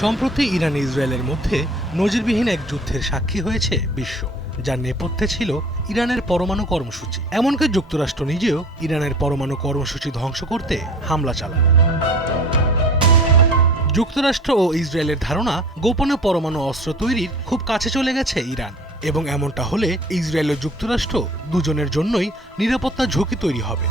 সম্প্রতি ইরান ইসরায়েলের মধ্যে নজিরবিহীন এক যুদ্ধের সাক্ষী হয়েছে বিশ্ব, যার নেপথ্যে ছিল ইরানের পরমাণু কর্মসূচি। এমনকি যুক্তরাষ্ট্র নিজেও ইরানের পরমাণু কর্মসূচি ধ্বংস করতে হামলা চালায়। যুক্তরাষ্ট্র ও ইসরায়েলের ধারণা, গোপনে পরমাণু অস্ত্র তৈরির খুব কাছে চলে গেছে ইরান, এবং এমনটা হলে ইসরায়েল ও যুক্তরাষ্ট্র দুজনের জন্যই নিরাপত্তা ঝুঁকি তৈরি হবে।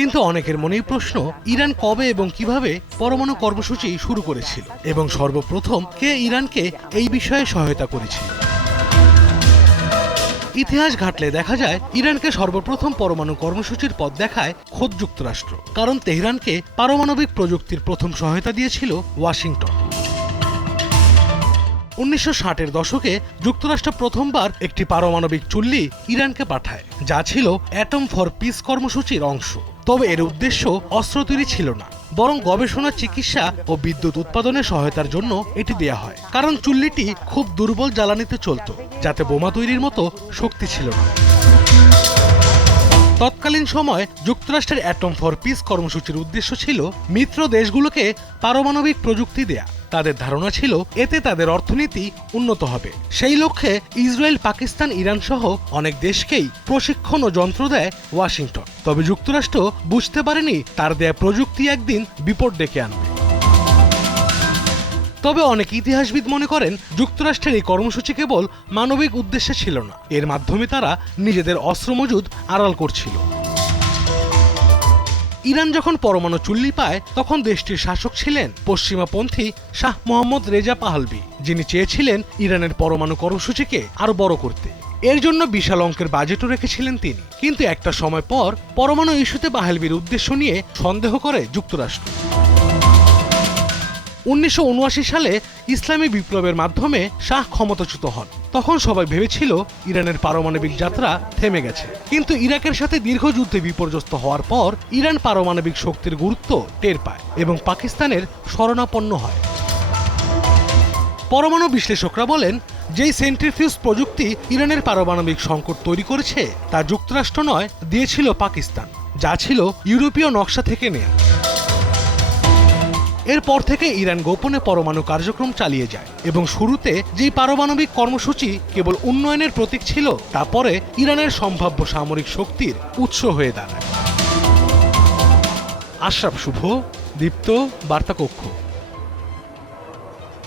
কিন্তু অনেকের মনেই প্রশ্ন, ইরান কবে এবং কীভাবে পরমাণু কর্মসূচি শুরু করেছিল? এবং সর্বপ্রথম কে ইরানকে এই বিষয়ে সহায়তা করেছিল? ইতিহাস ঘাটলে দেখা যায়, ইরানকে সর্বপ্রথম পরমাণু কর্মসূচির পথ দেখায় খোদ যুক্তরাষ্ট্র। কারণ তেহরানকে পারমাণবিক প্রযুক্তির প্রথম সহায়তা দিয়েছিল ওয়াশিংটন। উনিশশো ষাটের দশকে যুক্তরাষ্ট্র প্রথমবার একটি পারমাণবিক চুল্লি ইরানকে পাঠায়, যা ছিল অ্যাটম ফর পিস কর্মসূচির অংশ। তবে এর উদ্দেশ্য অস্ত্র তৈরি ছিল না, বরং গবেষণা, চিকিৎসা ও বিদ্যুৎ উৎপাদনে সহায়তার জন্য এটি দেয়া হয়। কারণ চুল্লিটি খুব দুর্বল জ্বালানিতে চলত, যাতে বোমা তৈরির মতো শক্তি ছিল না। তৎকালীন সময় যুক্তরাষ্ট্রের অ্যাটম ফর পিস কর্মসূচির উদ্দেশ্য ছিল মিত্র দেশগুলোকে পারমাণবিক প্রযুক্তি দেয়া। তাদের ধারণা ছিল এতে তাদের অর্থনীতি উন্নত হবে। সেই লক্ষ্যে ইসরায়েল, পাকিস্তান, ইরান সহ অনেক দেশকেই প্রশিক্ষণ ও যন্ত্র দেয় ওয়াশিংটন। তবে যুক্তরাষ্ট্র বুঝতে পারেনি তার দেয়া প্রযুক্তি একদিন বিপদ ডেকে আনবে। তবে অনেক ইতিহাসবিদ মনে করেন, যুক্তরাষ্ট্রের এই কর্মসূচি কেবল মানবিক উদ্দেশ্যে ছিল না। এর মাধ্যমে তারা নিজেদের অস্ত্র মজুদ আড়াল করছিল। ইরান যখন পরমাণু চুল্লি পায়, তখন দেশটির শাসক ছিলেন পশ্চিমাপন্থী শাহ মোহাম্মদ রেজা পাহালবি যিনি চেয়েছিলেন ইরানের পরমাণু কর্মসূচিকে আরও বড় করতে। এর জন্য বিশাল অঙ্কের বাজেটও রেখেছিলেন তিনি। কিন্তু একটা সময় পর পরমাণু ইস্যুতে বাহালবির উদ্দেশ্য নিয়ে সন্দেহ করে যুক্তরাষ্ট্র। উনিশশো উনআশি সালে ইসলামী বিপ্লবের মাধ্যমে শাহ ক্ষমতাচ্যুত হন। তখন সবাই ভেবেছিল ইরানের পারমাণবিক যাত্রা থেমে গেছে। কিন্তু ইরাকের সাথে দীর্ঘ যুদ্ধে বিপর্যস্ত হওয়ার পর ইরান পারমাণবিক শক্তির গুরুত্ব টের পায় এবং পাকিস্তানের শরণাপন্ন হয়। পরমাণু বিশ্লেষকরা বলেন, যেই সেন্ট্রিফিউজ প্রযুক্তি ইরানের পারমাণবিক সংকট তৈরি করেছে, তা যুক্তরাষ্ট্র নয়, দিয়েছিল পাকিস্তান, যা ছিল ইউরোপীয় নকশা থেকে নেয়া। এরপর থেকে ইরান গোপনে পরমাণু কার্যক্রম চালিয়ে যায় এবং শুরুতে যে পারমাণবিক কর্মসূচি কেবল উন্নয়নের প্রতীক ছিল, তা পরে ইরানের সম্ভাব্য সামরিক শক্তির উৎস হয়ে দাঁড়ায়। আশরাফ শুভ, দীপ্ত বার্তা কক্ষ